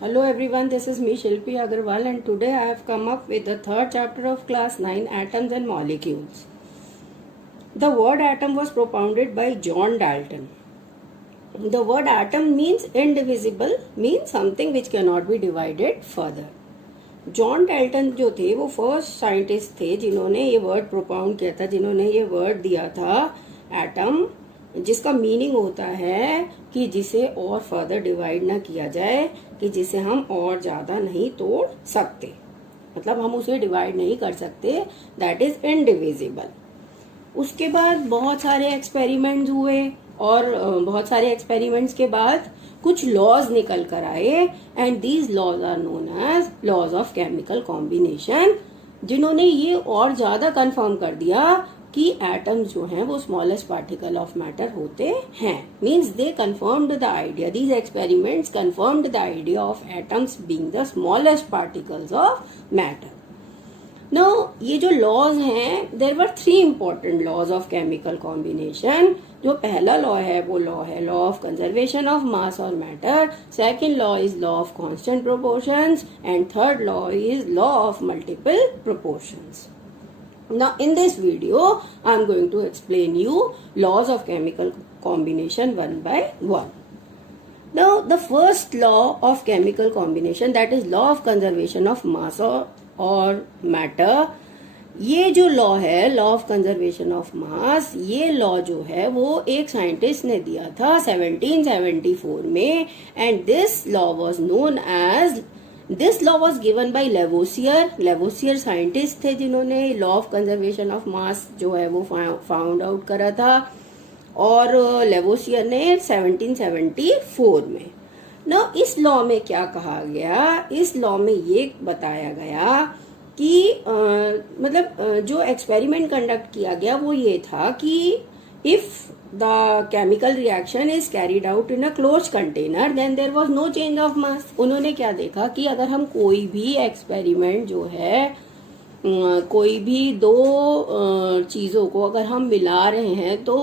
Hello everyone, this is me Shilpi Agarwal and today I have come up with the third chapter of class 9 Atoms and Molecules. The word atom was propounded by John Dalton. The word atom means indivisible, means something which cannot be divided further. John Dalton जो थे वो first scientist थे जिन्होंने ये word प्रोपाउंड किया था, जिन्होंने ये वर्ड दिया था एटम, जिसका मीनिंग होता है कि जिसे और फर्दर डिवाइड ना किया जाए, कि जिसे हम और ज्यादा नहीं तोड़ सकते, मतलब हम उसे डिवाइड नहीं कर सकते, दैट इज इनडिविजिबल। उसके बाद बहुत सारे एक्सपेरिमेंट्स हुए और बहुत सारे एक्सपेरिमेंट्स के बाद कुछ लॉज निकल कर आए and these laws are known as laws of chemical combination, जिन्होंने ये और ज्यादा कंफर्म कर दिया कि एटम्स जो हैं वो स्मॉलेस्ट पार्टिकल ऑफ मैटर होते हैं। Means they confirmed the idea, these experiments confirmed the idea of atoms being the smallest particles of matter. Now ये जो लॉज हैं, there were 3 important laws of chemical combination. जो पहला law है वो law है law of conservation of mass और matter, second law is law of constant proportions and third law is law of multiple proportions. Now in this video I am going to explain you laws of chemical combination one by one. Now the first law of chemical combination, that is law of conservation of mass or matter. ये जो law है law of conservation of मास, ये law जो है वो एक scientist ने दिया था 1774 में and this law was known as this law was given by Lavoisier. Lavoisier scientist थे जिन्होंने law of conservation of mass जो है वो फाउंड आउट करा था और लेवोसियर ने 1774 में। ना इस लॉ में क्या कहा गया, इस लॉ में ये बताया गया कि जो एक्सपेरिमेंट कंडक्ट किया गया वो ये था कि if the chemical reaction is carried out in a closed container then there was no change of mass। उन्होंने क्या देखा कि अगर हम कोई भी एक्सपेरिमेंट जो है कोई भी दो चीजों को अगर हम मिला रहे हैं तो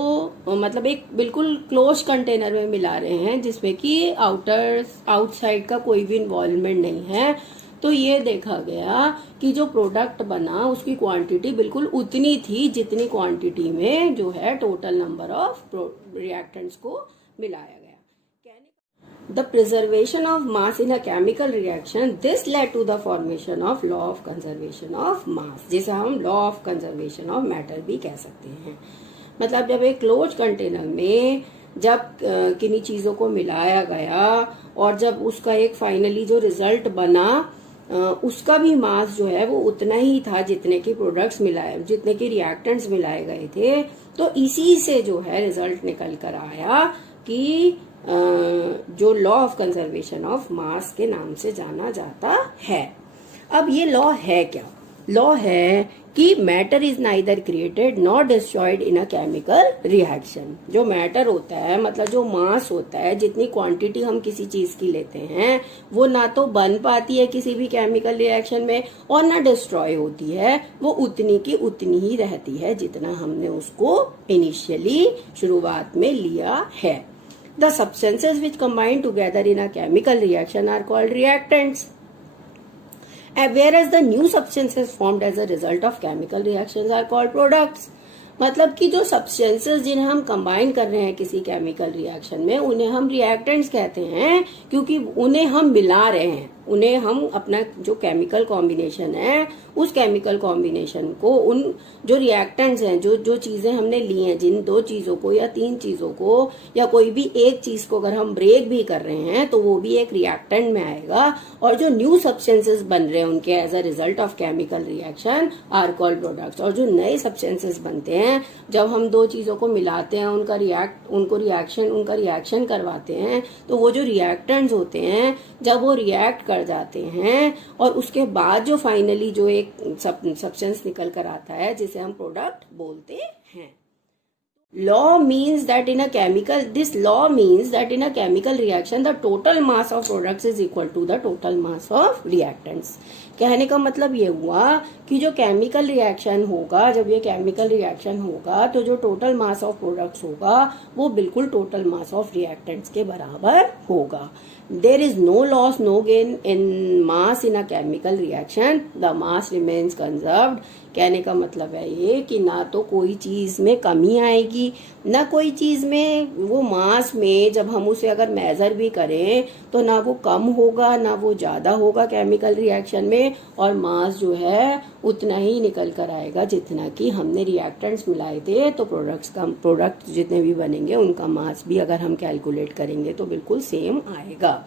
मतलब एक बिल्कुल क्लोज कंटेनर में मिला रहे हैं जिसमें कि आउटसाइड का कोई भी इन्वॉल्वमेंट नहीं है, तो ये देखा गया कि जो प्रोडक्ट बना उसकी क्वांटिटी बिल्कुल उतनी थी जितनी क्वांटिटी में जो है टोटल नंबर ऑफ रिएक्टेंट्स को मिलाया गया। The preservation of mass in a chemical reaction, this led to the formation of law of conservation of mass, जिसे हम law of conservation of matter भी कह सकते हैं। मतलब जब एक क्लोज कंटेनर में जब किन्हीं चीजों को मिलाया गया और जब उसका एक फाइनली जो रिजल्ट बना उसका भी मास जो है वो उतना ही था जितने के प्रोडक्ट्स मिलाए, जितने के रिएक्टेंट्स मिलाए गए थे। तो इसी से जो है रिजल्ट निकल कर आया कि जो लॉ ऑफ कंजर्वेशन ऑफ मास के नाम से जाना जाता है। अब ये लॉ है क्या? लॉ है कि matter is neither created not destroyed in a chemical reaction. जो मैटर होता है मतलब जो मास होता है, जितनी क्वांटिटी हम किसी चीज की लेते हैं वो ना तो बन पाती है किसी भी केमिकल रिएक्शन में और ना डिस्ट्रॉय होती है, वो उतनी की उतनी ही रहती है जितना हमने उसको इनिशियली शुरुआत में लिया है। The substances which combine together in a chemical reaction are called reactants, whereas the new substances formed as a result of chemical reactions are called products। मतलब कि जो सब्सटेंसेस जिन्हें हम कंबाइन कर रहे हैं किसी केमिकल रिएक्शन में उन्हें हम रिएक्टेंट्स कहते हैं, क्योंकि उन्हें हम मिला रहे हैं, उन्हें हम अपना जो केमिकल कॉम्बिनेशन है उस केमिकल कॉम्बिनेशन को, उन जो रिएक्टेंट्स हैं, जो चीजें हमने ली हैं, जिन 2 चीजों को या 3 चीजों को या कोई भी एक चीज को अगर हम ब्रेक भी कर रहे हैं तो वो भी एक रिएक्टेंट में आएगा। और जो न्यू सब्सटेंसेस बन रहे हैं उनके as a result of chemical reaction are called products. और जो नए सब्सटेंसेस बनते हैं जब हम 2 चीजों को मिलाते हैं, उनका रिएक्शन करवाते हैं, तो वो जो रिएक्टेंट्स होते हैं जब वो रिएक्ट कर जाते हैं और उसके बाद जो फाइनली जो एक सब्सटेंस निकल कर आता है जिसे हम प्रोडक्ट बोलते हैं। Law means that in a chemical, this law means that in a chemical reaction the total mass of products is equal to the total mass of reactants. कहने का मतलब ये हुआ कि जो केमिकल रिएक्शन होगा, जब ये केमिकल रिएक्शन होगा तो जो टोटल मास ऑफ प्रोडक्ट्स होगा वो बिल्कुल टोटल मास ऑफ रिएक्टेंट्स के बराबर होगा. There is no loss, no gain in mass in a chemical reaction. The mass remains conserved. कहने का मतलब है ये कि ना तो कोई चीज में कमी आएगी, ना कोई चीज में वो मास में जब हम उसे अगर मेजर भी करें तो ना वो कम होगा ना वो ज्यादा होगा केमिकल रिएक्शन में, और मास जो है उतना ही निकल कर आएगा जितना कि हमने रिएक्टेंट्स मिलाए थे. तो प्रोडक्ट जितने भी बनेंगे उनका मास भी अगर हम कैलकुलेट करेंगे तो बिल्कुल सेम आएगा.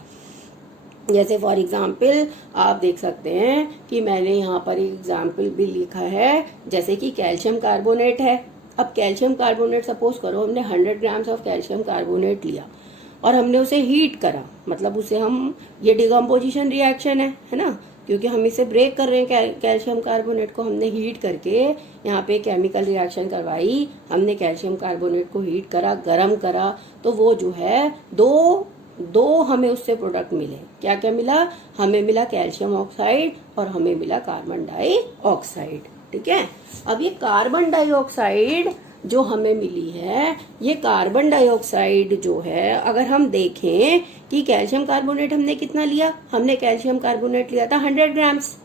जैसे फॉर एग्जाम्पल आप देख सकते हैं कि मैंने यहाँ पर एक एग्जाम्पल भी लिखा है, जैसे कि कैल्शियम कार्बोनेट है. अब कैल्शियम कार्बोनेट सपोज करो हमने 100 ग्राम्स ऑफ कैल्शियम कार्बोनेट लिया और हमने उसे हीट करा, मतलब उसे हम, ये डिकम्पोजिशन रिएक्शन है ना, क्योंकि हम इसे ब्रेक कर रहे हैं. कैल्शियम कार्बोनेट को हमने हीट करके यहाँ पे केमिकल रिएक्शन करवाई, हमने कैल्शियम कार्बोनेट को हीट करा, गर्म करा, तो वो जो है दो हमें उससे प्रोडक्ट मिले. क्या क्या मिला? हमें मिला कैल्शियम ऑक्साइड और हमें मिला कार्बन डाइऑक्साइड. ठीक है. अब ये कार्बन डाइऑक्साइड जो हमें मिली है, ये कार्बन डाइऑक्साइड जो है, अगर हम देखें कि कैल्शियम कार्बोनेट हमने कितना लिया, हमने कैल्शियम कार्बोनेट लिया था 100 ग्राम्स.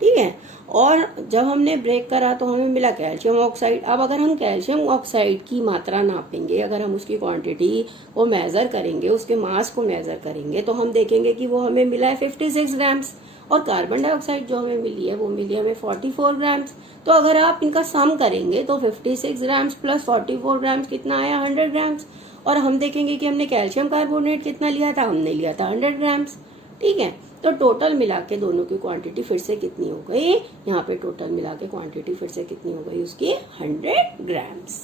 ठीक है. और जब हमने ब्रेक करा तो हमें मिला कैल्शियम ऑक्साइड. अब अगर हम कैल्शियम ऑक्साइड की मात्रा नापेंगे, अगर हम उसकी क्वांटिटी को मेजर करेंगे, उसके मास को मेजर करेंगे, तो हम देखेंगे कि वो हमें मिला है 56 ग्राम्स. और कार्बन डाइऑक्साइड जो हमें मिली है वो मिली हमें 44 ग्राम्स. तो अगर आप इनका सम करेंगे तो 56 ग्राम्स प्लस 44 ग्राम्स कितना आया? 100 ग्राम्स. और हम देखेंगे कि हमने कैल्शियम कार्बोनेट कितना लिया था, हमने लिया था 100 ग्राम्स. ठीक है. तो टोटल मिला के दोनों की क्वांटिटी फिर से कितनी हो गई? यहाँ पे टोटल मिला के क्वांटिटी फिर से कितनी हो गई उसकी? 100 ग्राम्स.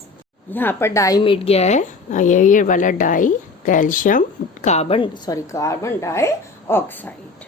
यहाँ पर डाई मिट गया है, ये वाला di calcium carbon die oxide.